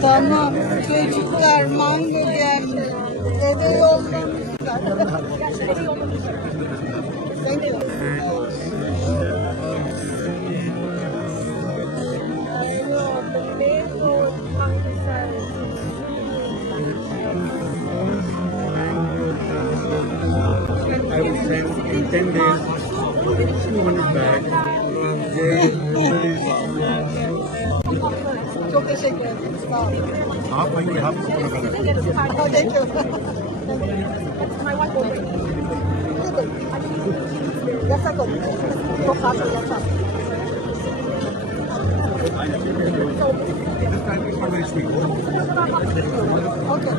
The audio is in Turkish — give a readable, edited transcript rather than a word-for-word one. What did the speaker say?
Tamam. Çocuklar mango gelmiş. Eve yollamışlar. Thank you. I will send in 10 days 200 bags. Çok teşekkür ederim. Sağ olun. Half I have to Oh, thank you. Yes, I got it. Çok sağ olun. This time is very sweet. Okay.